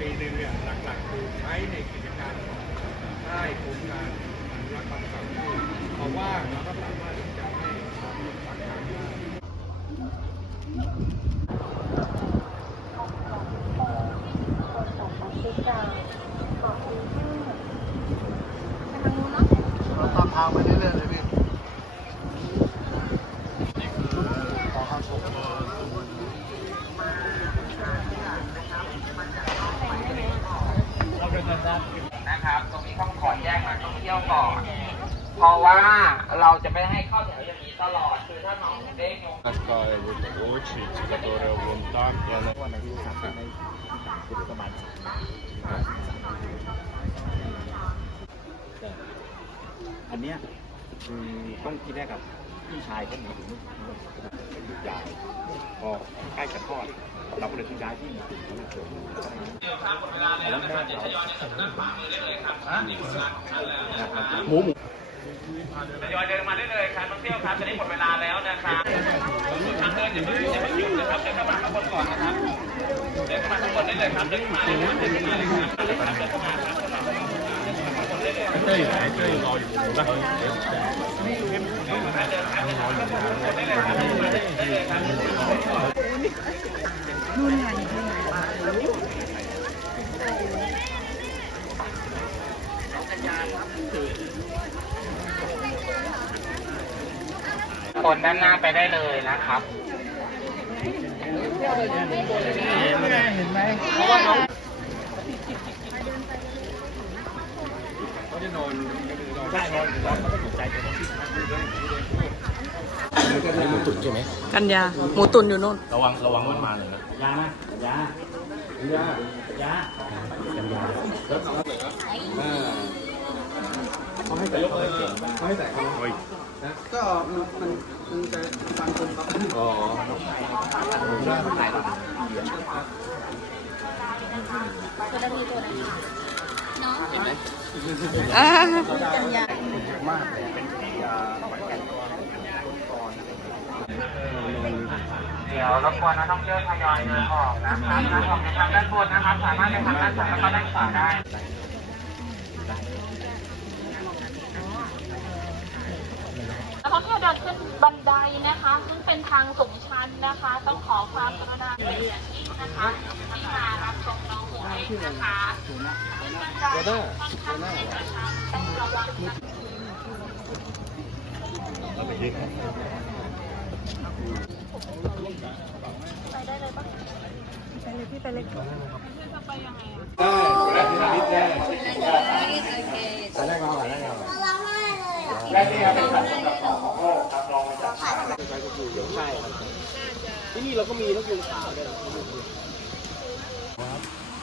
ปีหนึ่งเนี่ยหลักๆคือใช้ในกิจการของค่ายโครงการอนุรักษ์ความเก่าเพราะว่าเราก็สามารถที่จะให้ความรู้รักษาได้เราตามทางไปเรื่อยๆเลยพี่นี่คือขอครับผม นะครับตรงนี้ต้องขอแยกนัก ท่องเที่ยวก่อน เพราะว่าเราจะไม่ให้เข้าแถวอย่างนี้ตลอด คือถ้าน้องเด้งลง такая вот очередь, которая вон там, и она อันเนี้ย คือต้องที่แรกกับพี่ชายเขาหนีถึงยายพอใกล้จะคลอดเราก็เลยต้องย้ายที่มาถึงเขาเลยเกิดแล้วแม่เราหมูหมูทยอยเดินมาได้เลยครับท่องเที่ยวครับจะได้หมดเวลาแล้วนะครับทางเดินอย่าเพิ่งอย่าเพิ่งยุ่งนะครับเดินเข้ามาข้างบนก่อนนะครับเดินเข้ามาข้างบนได้เลยครับเดินเข้ามาเลยครับเดินเข้ามาเลยครับเดินเข้ามาเดินเข้ามาครับเดินเข้ามาข้างบนได้เลยเต้ยไหนเต้ยรออยู่นะ เดินครับเดินครับ คนด้านหน้าไปได้เลยนะครับเห็นไหมเห็นไหม ได้เลยครับคนด้านหน้าไปได้เลยนะครับกันยาหมูตุนอยู่นู่นระวังระวังมันมาเลยนะยานะยายายากันยาก็มันมันมันจะฟังคนฟังอ๋อ อ่าเดี๋ยวรบกวนนักท่องเที่ยวทยอยเดินออกนะครับทางออกในทางด้านบนนะครับ สามารถไปทางด้านซ้ายแล้วก็ด้านขวาได้นักท่องเที่ยวเดินขึ้นบันไดนะคะ ซึ่งเป็นทางสูงชันนะคะ ต้องขอความกรุณาเป็นอย่างยิ่งนะคะ องหมูเอ็กซ์นะคะซึ่งบันไดค่อนข้างที่จะชันต้องระวังนะและนี่ครับเป็นสัตว์สำคัญของโลกครับลองมาจับชาที่นี่เราก็มีนกยุงขาวด้วย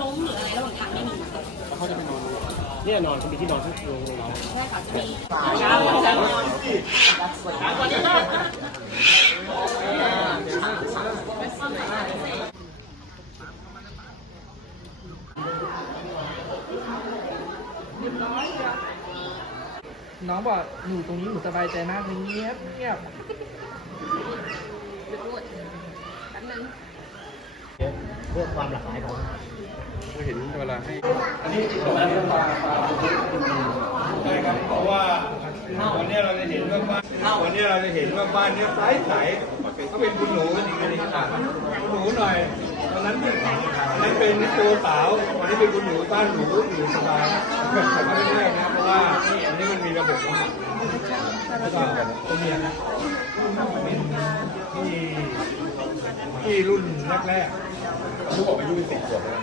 ล้มหรืออะไรระหว่างทางไม่มีแล้วเขาจะไปนอนเนี่ยนอนเขาไปที่นอนที่โรงแรมใช่ค่ะจะมียาวนอนสิตอนนี้น้องบอกอยู่ตรงนี้หนูสบายใจมากเลยเงียบเงียบเพื่อความหลากหลายของ เห็นเวลาให้ใช่ครับเพราะว่าวันนี้เราจะเห็นว่าบ้านวันนี้เราจะเห็นว่าบ้านเนี้ยใสใสเขาเป็นคุณหนูอันนี้ค่ะคุณหนูหน่อยตอนนั้นตอนนั้นเป็นตัวสาววันนี้เป็นคุณหนูบ้านหนูอยู่สบายไม่ได้นะเพราะว่าอันนี้มันมีระบบของมันแล้วก็ตัวเมียนะเป็นที่ที่รุ่นแรกๆลูกออกอายุสิบขวบแล้ว